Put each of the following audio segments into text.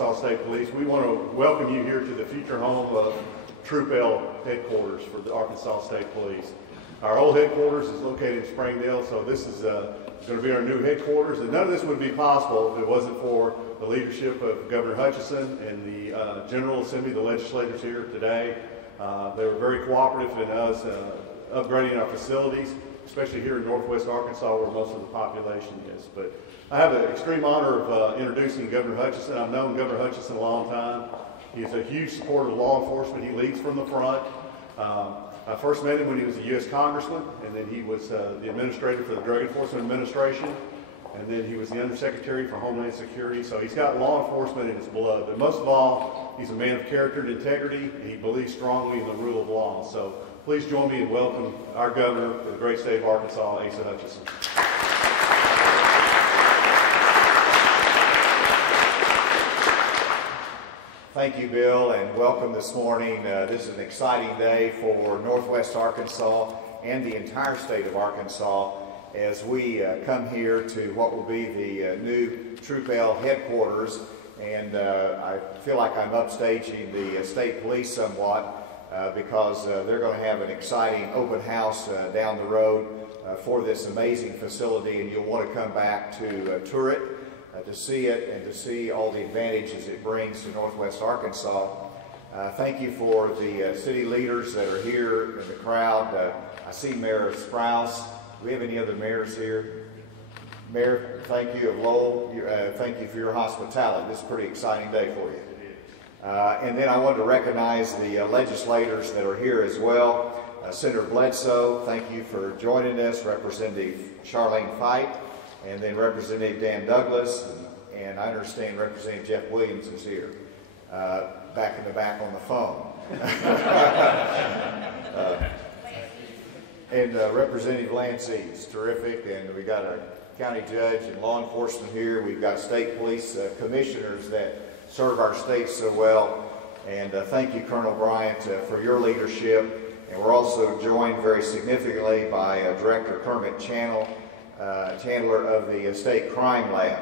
Arkansas State Police. We want to welcome you here to the future home of Troop L headquarters for the Arkansas State Police. Our old headquarters is located in Springdale, so this is going to be our new headquarters. And none of this would be possible if it wasn't for the leadership of Governor Hutchinson and the General Assembly, the legislators here today. They were very cooperative in us upgrading our facilities, especially here in Northwest Arkansas where most of the population is. But I have the extreme honor of introducing Governor Hutchinson. I've known Governor Hutchinson a long time. He's a huge supporter of law enforcement. He leads from the front. I first met him when he was a U.S. Congressman, and then he was the administrator for the Drug Enforcement Administration, and then he was the Undersecretary for Homeland Security. So he's got law enforcement in his blood. But most of all, he's a man of character and integrity, and he believes strongly in the rule of law. So please join me in welcoming our governor for the great state of Arkansas, Asa Hutchinson. Thank you, Bill, and welcome this morning. This is an exciting day for Northwest Arkansas and the entire state of Arkansas as we come here to what will be the new Troop L headquarters. And I feel like I'm upstaging the state police somewhat because they're going to have an exciting open house down the road for this amazing facility, and you'll want to come back to tour it. To see it and to see all the advantages it brings to Northwest Arkansas. Thank you for the city leaders that are here in the crowd. I see Mayor Sprouse. Do we have any other mayors here? Mayor, thank you of Lowell. Thank you for your hospitality. This is a pretty exciting day for you. And then I want to recognize the legislators that are here as well. Senator Bledsoe, thank you for joining us. Representative Charlene Fight. And then Representative Dan Douglas, and I understand Representative Jeff Williams is here, back in the back on the phone. And Representative Lance Eads, terrific, and we got a county judge and law enforcement here. We've got state police commissioners that serve our state so well, and thank you, Colonel Bryant, for your leadership. And we're also joined very significantly by Director Kermit Chandler of the State Crime Lab.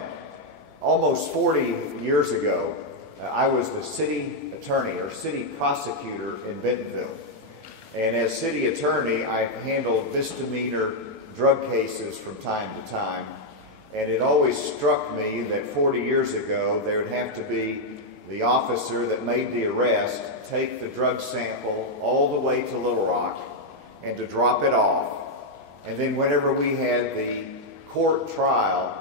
Almost 40 years ago, I was the city attorney or city prosecutor in Bentonville. And as city attorney, I handled misdemeanor drug cases from time to time. And it always struck me that 40 years ago, there would have to be the officer that made the arrest take the drug sample all the way to Little Rock and to drop it off. And then whenever we had the court trial,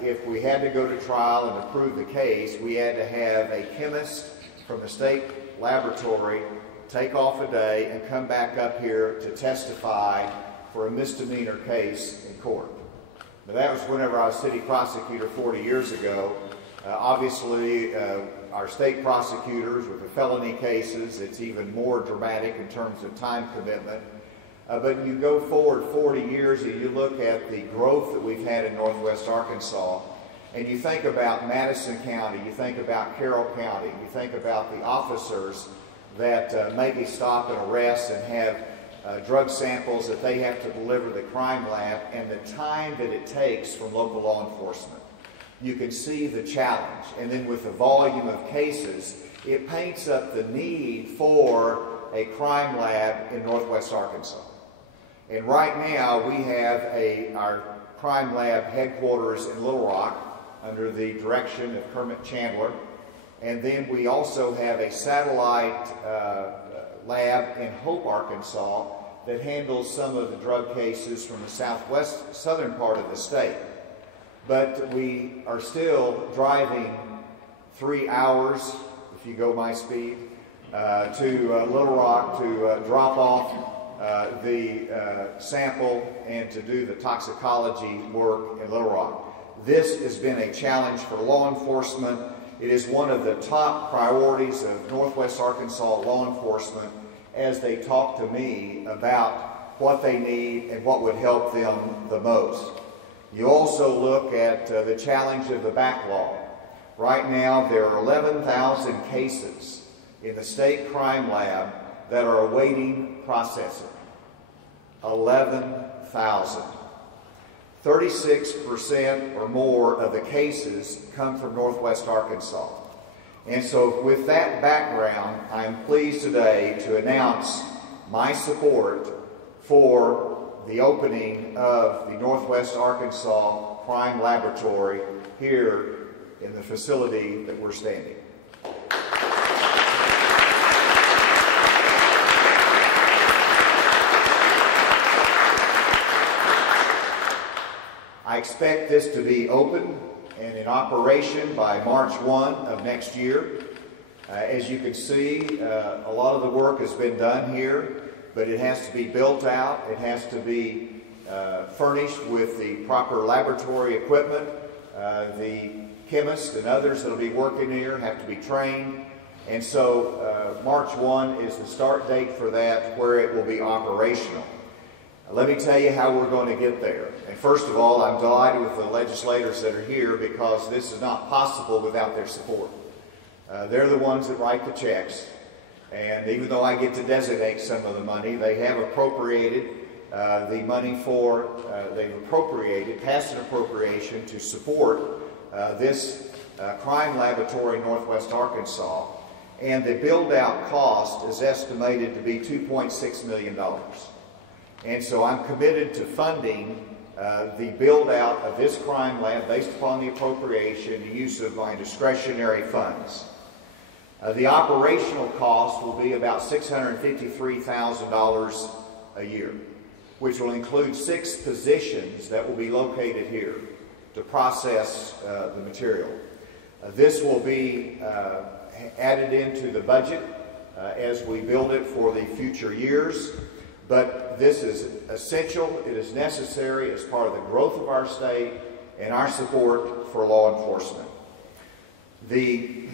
if we had to go to trial and approve the case, we had to have a chemist from the state laboratory take off a day and come back up here to testify for a misdemeanor case in court. Now, that was whenever I was city prosecutor 40 years ago. Obviously, our state prosecutors with the felony cases, it's even more dramatic in terms of time commitment. But you go forward 40 years and you look at the growth that we've had in Northwest Arkansas, and you think about Madison County, you think about Carroll County, you think about the officers that make a stop and arrest and have drug samples that they have to deliver to the crime lab, and the time that it takes from local law enforcement. You can see the challenge. And then with the volume of cases, it paints up the need for a crime lab in Northwest Arkansas. And right now, we have our crime lab headquarters in Little Rock under the direction of Kermit Chandler. And then we also have a satellite lab in Hope, Arkansas that handles some of the drug cases from the southern part of the state. But we are still driving 3 hours, if you go my speed, to Little Rock to drop off the sample and to do the toxicology work in Little Rock. This has been a challenge for law enforcement. It is one of the top priorities of Northwest Arkansas law enforcement as they talk to me about what they need and what would help them the most. You also look at the challenge of the backlog. Right now, there are 11,000 cases in the state crime lab that are awaiting processing. 11,000. 36% or more of the cases come from Northwest Arkansas. And so with that background, I am pleased today to announce my support for the opening of the Northwest Arkansas Crime Laboratory here in the facility that we're standing. I expect this to be open and in operation by March 1 of next year. As you can see, a lot of the work has been done here, but it has to be built out. It has to be furnished with the proper laboratory equipment. The chemists and others that will be working here have to be trained. And so March 1 is the start date for that, where it will be operational. Let me tell you how we're going to get there. And first of all, I'm delighted with the legislators that are here, because this is not possible without their support. They're the ones that write the checks. And even though I get to designate some of the money, they have appropriated the money for, they've appropriated, passed an appropriation to support this crime laboratory in Northwest Arkansas. And the build-out cost is estimated to be $2.6 million. And so I'm committed to funding the build-out of this crime lab based upon the appropriation and use of my discretionary funds. The operational cost will be about $653,000 a year, which will include 6 positions that will be located here to process the material. This will be added into the budget as we build it for the future years. But this is essential, it is necessary as part of the growth of our state and our support for law enforcement. The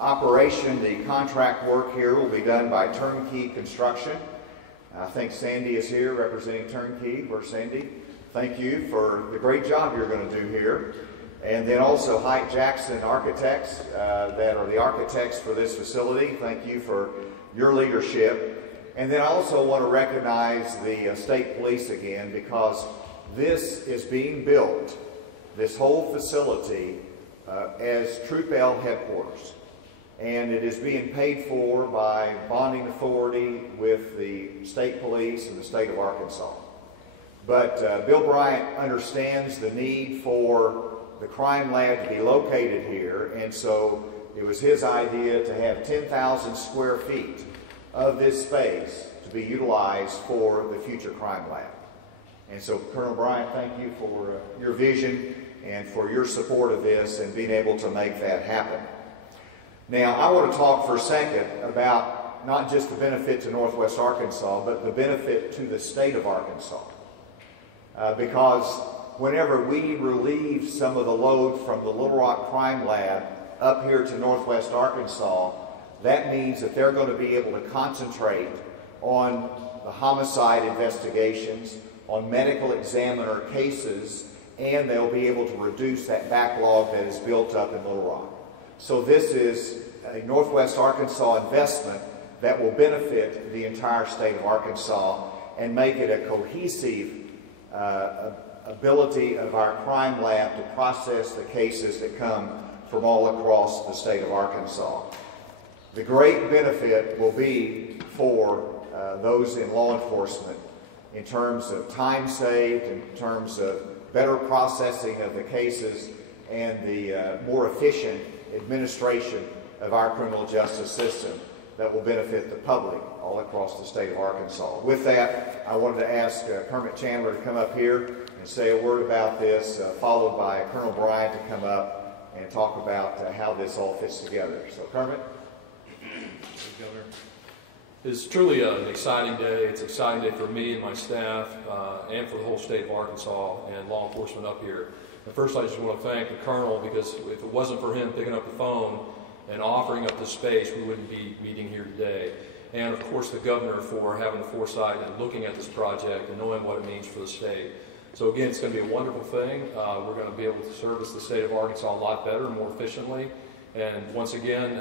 operation, the contract work here will be done by Turnkey Construction. I think Sandy is here representing Turnkey. Where's Sandy? Thank you for the great job you're going to do here. And then also Height Jackson Architects that are the architects for this facility. Thank you for your leadership. And then I also want to recognize the state police again, because this is being built, this whole facility, as Troop L headquarters. And it is being paid for by bonding authority with the state police and the state of Arkansas. But Bill Bryant understands the need for the crime lab to be located here, and so it was his idea to have 10,000 square feet of this space to be utilized for the future crime lab. And so, Colonel Bryant, thank you for your vision and for your support of this and being able to make that happen. Now, I want to talk for a second about not just the benefit to Northwest Arkansas, but the benefit to the state of Arkansas. Because whenever we relieve some of the load from the Little Rock Crime Lab up here to Northwest Arkansas, that means that they're going to be able to concentrate on the homicide investigations, on medical examiner cases, and they'll be able to reduce that backlog that is built up in Little Rock. So this is a Northwest Arkansas investment that will benefit the entire state of Arkansas and make it a cohesive ability of our crime lab to process the cases that come from all across the state of Arkansas. The great benefit will be for those in law enforcement in terms of time saved, in terms of better processing of the cases, and the more efficient administration of our criminal justice system that will benefit the public all across the state of Arkansas. With that, I wanted to ask Kermit Chandler to come up here and say a word about this, followed by Colonel Bryant to come up and talk about how this all fits together. So, Kermit. Governor. It's truly an exciting day. It's an exciting day for me and my staff and for the whole state of Arkansas and law enforcement up here. And first, I just want to thank the Colonel, because if it wasn't for him picking up the phone and offering up the space, we wouldn't be meeting here today. And of course, the Governor for having the foresight and looking at this project and knowing what it means for the state. So again, it's going to be a wonderful thing. We're going to be able to service the state of Arkansas a lot better and more efficiently. And once again,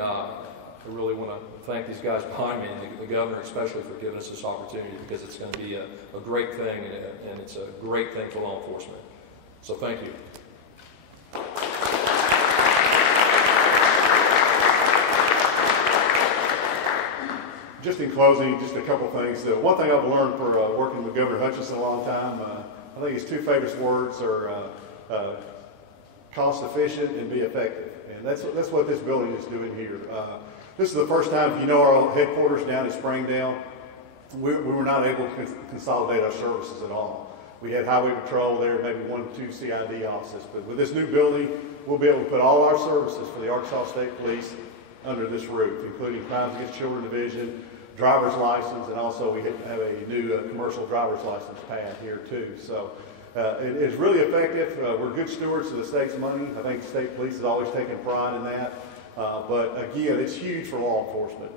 I really want to thank these guys behind me and the governor especially for giving us this opportunity, because it's going to be a great thing, and it's a great thing for law enforcement. So thank you. Just in closing, just a couple things. One thing I've learned for working with Governor Hutchinson a long time, I think his two favorite words are cost efficient and be effective. And that's what this building is doing here. This is the first time, if you know our headquarters down in Springdale, we were not able to consolidate our services at all. We had highway patrol there, maybe 1 or 2 CID offices. But with this new building, we'll be able to put all our services for the Arkansas State Police under this roof, including Crimes Against Children Division, driver's license, and also we have a new commercial driver's license pad here too. So it is really effective. We're good stewards of the state's money. I think the state police has always taken pride in that. But again, it's huge for law enforcement.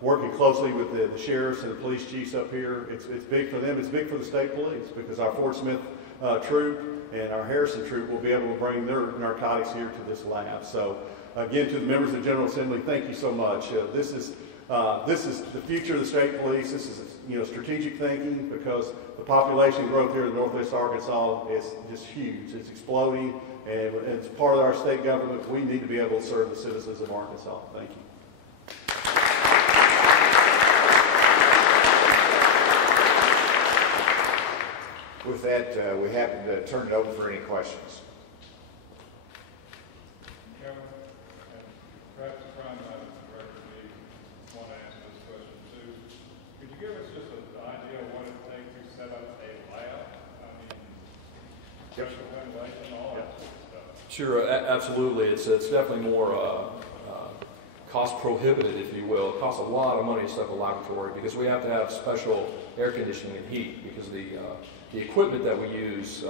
Working closely with the sheriffs and the police chiefs up here, it's big for them. It's big for the state police, because our Fort Smith troop and our Harrison troop will be able to bring their narcotics here to this lab. So again, to the members of the General Assembly, thank you so much. This is the future of the state police. This is strategic thinking, because the population growth here in Northwest Arkansas is just huge. It's exploding, and it's part of our state government. We need to be able to serve the citizens of Arkansas. Thank you. With that, we happen to turn it over for any questions. Perhaps the crime lab director may want to answer this question too. Could you give us just an idea of what it takes to set up a lab? I mean, special ventilation, all that sort of stuff. Sure, absolutely. It's definitely more cost prohibitive, if you will. It costs a lot of money to set up a laboratory, because we have to have special air conditioning and heat, because the equipment that we use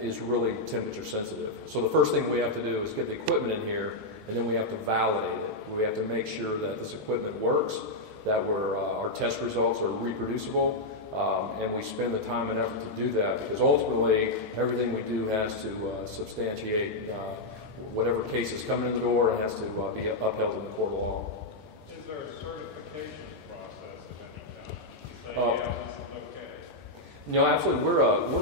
is really temperature sensitive. So the first thing we have to do is get the equipment in here, and then we have to validate it. We have to make sure that this equipment works, that our test results are reproducible, and we spend the time and effort to do that, because ultimately everything we do has to substantiate whatever case is coming in the door, and has to be upheld in the court of law. Is there a certification process of any kind? Say, yeah, this is okay. No, absolutely. We're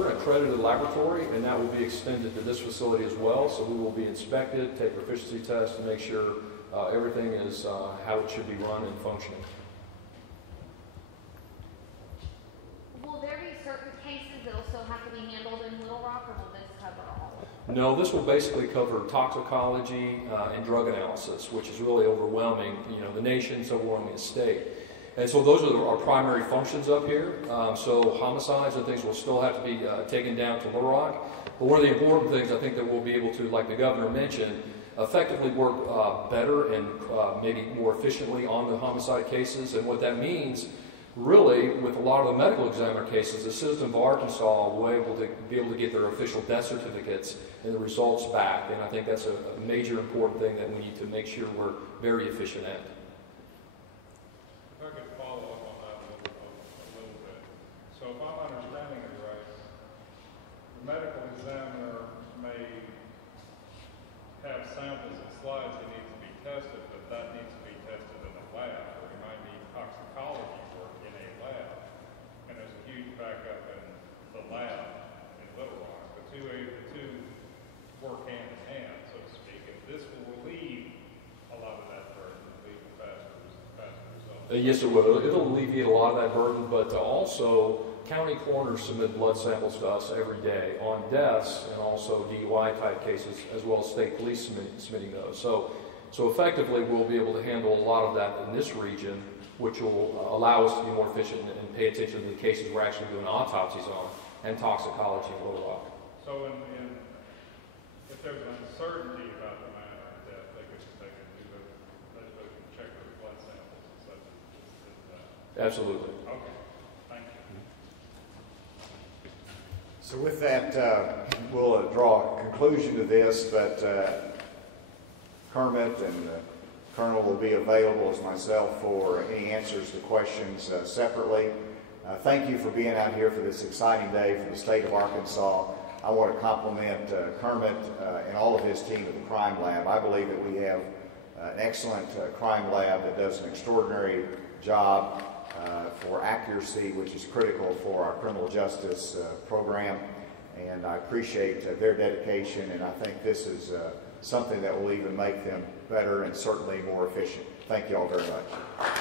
an accredited laboratory, and that will be extended to this facility as well. So we will be inspected, take proficiency tests, and make sure everything is how it should be run and functioning. Will there be certain cases that will still have to be handled in Little Rock, or will this cover all? No, this will basically cover toxicology and drug analysis, which is really overwhelming, the nation, so overwhelming the state. And so those are our primary functions up here. So homicides and things will still have to be taken down to Little Rock. But one of the important things I think that we'll be able to, like the governor mentioned, effectively work better and maybe more efficiently on the homicide cases. And what that means, really, with a lot of the medical examiner cases, the citizens of Arkansas will be able to get their official death certificates and the results back. And I think that's a major important thing that we need to make sure we're very efficient at. If I could follow up on that a little bit. So if I'm understanding it right, the medical examiner may have samples and slides that need to be tested, but that needs to be tested in a lab, or you might need toxicology work in a lab. And there's a huge backup in the lab in Little Rock. The two work hand in hand, so to speak, and this will relieve a lot of that burden, lead to faster results. Yes, it will. It'll alleviate a lot of that burden, but also county coroners submit blood samples to us every day on deaths and also DUI type cases, as well as state police submitting those. So effectively, we'll be able to handle a lot of that in this region, which will allow us to be more efficient and pay attention to the cases we're actually doing autopsies on and toxicology in Little Rock. So if there's uncertainty about the manner of death, they could check those blood samples and such as that. Absolutely. Okay, thank you. So with that, we'll draw a conclusion to this, but Kermit and Colonel will be available as myself for any answers to questions separately. Thank you for being out here for this exciting day for the state of Arkansas. I want to compliment Kermit and all of his team at the Crime Lab. I believe that we have an excellent crime lab that does an extraordinary job for accuracy, which is critical for our criminal justice program. And I appreciate their dedication, and I think this is something that will even make them better and certainly more efficient. Thank you all very much.